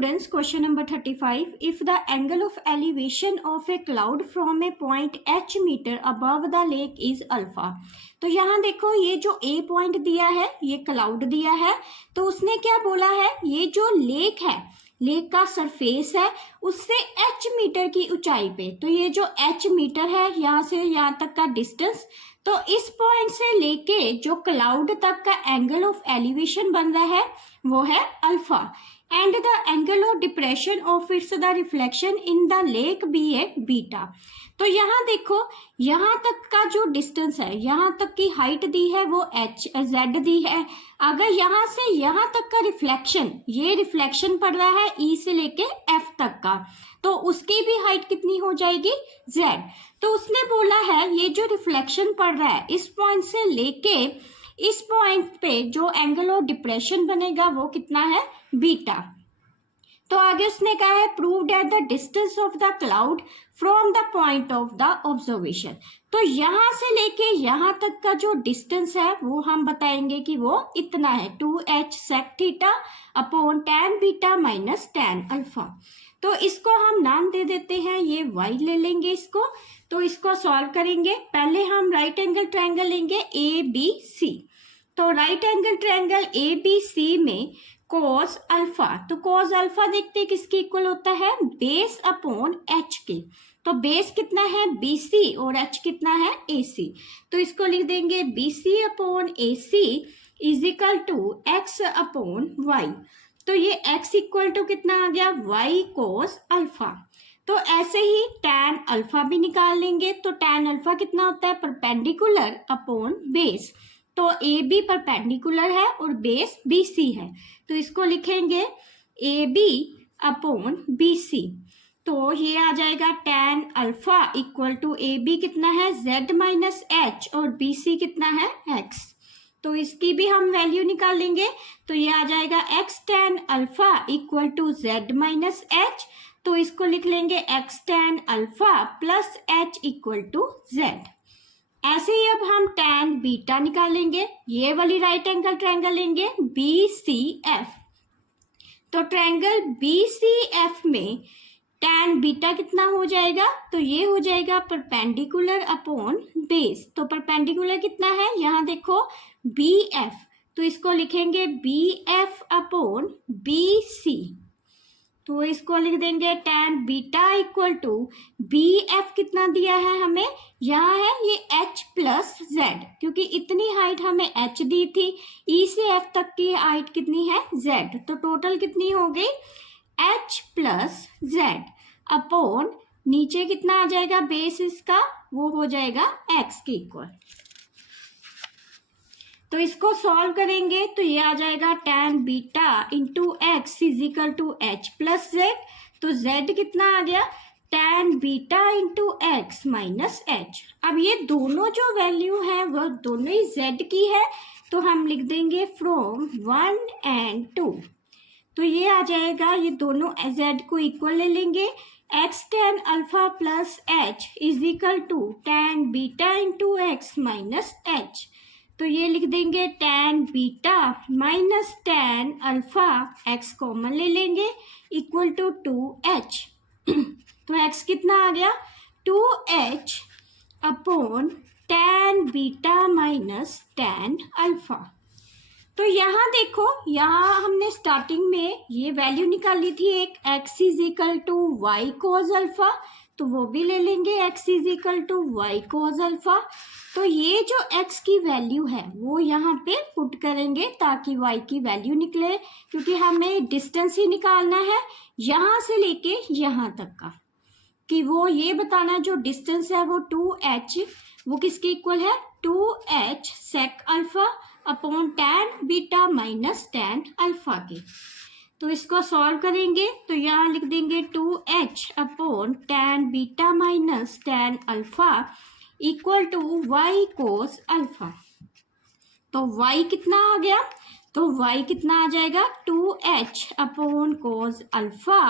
students, question number 35. If the angle of elevation of a cloud from a point h meter above the lake is alpha. तो यहाँ देखो ये जो a point दिया है ये क्लाउड दिया है, तो उसने क्या बोला है, ये जो लेक है, लेक का सरफेस है उससे h मीटर की ऊंचाई पे, तो ये जो h मीटर है यहाँ से यहाँ तक का डिस्टेंस, तो इस पॉइंट से लेके जो क्लाउड तक का एंगल ऑफ एलिवेशन बन रहा है वो है alpha, and the angle of depression of its the reflection in the lake be a beta. तो यहाँ देखो यहाँ तक का जो डिस्टेंस है, यहाँ तक की हाइट दी है वो एच जेड दी है. अगर यहाँ से यहाँ तक का रिफ्लेक्शन, ये रिफ्लेक्शन पड़ रहा है ई से लेके एफ तक का, तो उसकी भी हाइट कितनी हो जाएगी जेड. तो उसने बोला है ये जो रिफ्लेक्शन पड़ रहा है इस पॉइंट से लेके इस पॉइंट पे जो एंगल ऑफ डिप्रेशन बनेगा वो कितना है, बीटा. तो आगे उसने कहा है prove that the distance of the cloud from the point of the observation. तो यहाँ से लेके यहाँ तक का जो डिस्टेंस है वो हम बताएंगे कि वो इतना है 2h sec theta upon tan beta minus tan alpha. तो इसको हम नाम दे देते हैं, ये y ले लेंगे इसको. तो इसको सॉल्व करेंगे. पहले हम राइट एंगल ट्रायंगल लेंगे ए बी सी. तो right angle triangle A B C में cos अल्फा, तो cos अल्फा देखते हैं किसके इक्वल होता है, बेस अपॉन एच के. तो बेस कितना है BC और h कितना है AC. तो इसको लिख देंगे BC upon AC is equal to x upon y. तो ये x इक्वल टू कितना आ गया, y cos अल्फा. तो ऐसे ही tan अल्फा भी निकाल लेंगे. तो tan अल्फा कितना होता है, परपेंडिकुलर अपॉन बेस. तो ए बी परपेंडिकुलर है और बेस बी सी है, तो इसको लिखेंगे A B upon B C. तो ये आ जाएगा tan alpha equal to A B कितना है z माइनस एच और बी सी कितना है x. तो इसकी भी हम वैल्यू निकाल लेंगे. तो ये आ जाएगा x tan alpha equal to z minus H. तो इसको लिख लेंगे x tan alpha plus h equal to z. ऐसे ही अब हम tan बीटा निकालेंगे. ये वाली राइट एंगल ट्रायंगल लेंगे BCF. तो ट्रायंगल BCF में tan बीटा कितना हो जाएगा, तो ये हो जाएगा परपेंडिकुलर अपॉन बेस. तो परपेंडिकुलर कितना है, यहाँ देखो BF, तो इसको लिखेंगे BF अपॉन BC. तो इसको लिख देंगे tan beta equal to BF कितना दिया है हमें, यहाँ है ये h प्लस जेड, क्योंकि इतनी हाइट हमें h दी थी, E से F तक की हाइट कितनी है z. तो टोटल कितनी हो गई h प्लस जेड अपॉन नीचे कितना आ जाएगा बेस इसका, वो हो जाएगा x के इक्वल. तो इसको सॉल्व करेंगे तो ये आ जाएगा tan beta into X is equal to H plus Z. तो z कितना आ गया, tan beta into X minus H. अब ये दोनों जो वैल्यू है वो दोनों ही z की है, तो हम लिख देंगे फ्रॉम 1 एंड 2. तो ये आ जाएगा, ये दोनों z को इक्वल ले लेंगे. x tan alpha plus H is equal to tan beta into X minus H. तो ये लिख देंगे tan beta minus tan alpha, x common ले लेंगे, इक्वल टू 2h. तो x कितना आ गया 2h upon tan beta minus tan alpha. तो यहाँ देखो, यहाँ हमने स्टार्टिंग में ये वैल्यू निकाली थी एक x is equal to Y cos alpha, तो वो भी ले लेंगे x is equal to Y cos alpha. तो ये जो x की वैल्यू है वो यहाँ पे पुट करेंगे ताकि y की वैल्यू निकले, क्योंकि हमें डिस्टेंस ही निकालना है यहाँ से लेके यहाँ तक का, कि वो ये बताना जो डिस्टेंस है वो 2h, वो किसके इक्वल है 2h sec alpha upon tan beta minus tan alpha के. तो इसको सॉल्व करेंगे तो यहाँ लिख देंगे 2h upon tan beta minus tan alpha equal to y cos alpha. तो y कितना आ गया, तो y कितना आ जाएगा 2h upon cos alpha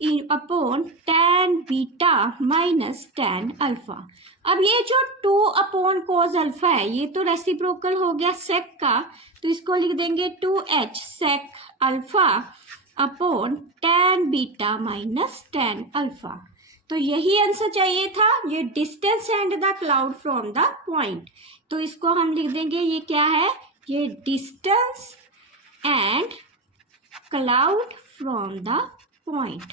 upon tan beta minus tan alpha. अब ये जो 2 अपॉन कोस अल्फा है ये तो रेसिप्रोकल हो गया सेक का, तो इसको लिख देंगे 2h sec alpha upon tan beta minus tan alpha. तो यही आंसर चाहिए था, ये distance and the cloud from the point. तो इसको हम लिख देंगे, ये क्या है, ये distance and cloud from the point.